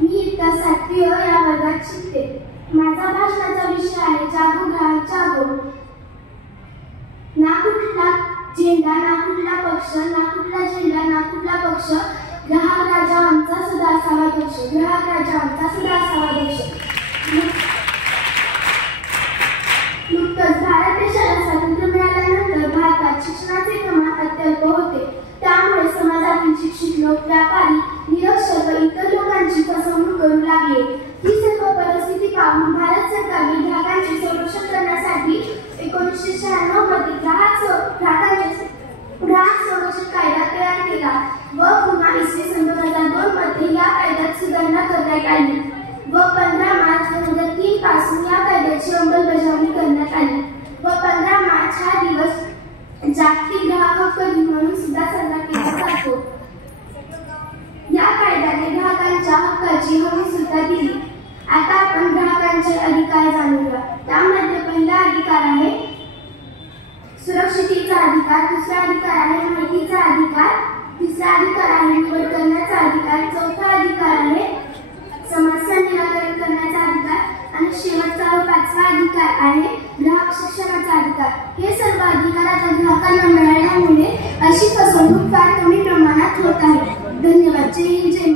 मी इयत्ता 7वी या वर्गात शिकते. माझा भाषणाचा विषय आहे जागो ग्राहक जागो. ना कुठला झेंडा ना कुठला पक्ष, ना कुठला झेंडा ना कुठला पक्ष, ग्राहक राजा आमचा सदा असावा दक्ष, ग्राहक राजा आमचा सदा असावा दक्ष. नुकतंच भारत देशाला स्वातंत्र्य मिळाल्यानंतर भारतात शिक्षणाचे प्रमाण अत्यल्प होते. त्यामुळे समाजातील शिक्षित लोक, व्यापारी, निरक्षर व इतर लोकांची फसवणूक करू लागले. ही सर्व परिस्थिती पाहून भारत सरकारने ग्राहकांचे संरक्षण करण्यासाठी 1996 मध्ये ग्राहक संरक्षण कायदा तयार केला व पुन्हा इसवी सन 2002 मध्ये या कायद्यात सुधारणा करण्यात आली व 15 मार्च 2003 पासून या कायद्याची अंमलबजावणी करण्यात आली व 15 मार्च हा दिवस जागतिक ग्राहक हक्क दिन म्हणून सुद्धा साजरा केला जातो. या कायद्याने ग्राहकांच्या हक्काची हमी सुद्धा दिली. आता आपण ग्राहकांचे अधिकार जाणूया. त्यामध्ये पहिला अधिकार आहे सुरक्षिततेचा अधिकार, दुसरा अधिकार आहे माहितीचा अधिकार, तिसरा अधिकार आहे निवड करण्याचा अधिकार, चौथा अधिकार आहे समस्या निराकरण करण्याचा अधिकार आणि शेवटचा व 5वा अधिकार आहे ग्राहक शिक्षणाचा अधिकार. हे सर्व अधिकार आता ग्राहकांना मिळाल्यामुळे अशी फसवणूक फार कमी प्रमाणात होत आहे. धन्यवाद. जय हिंद.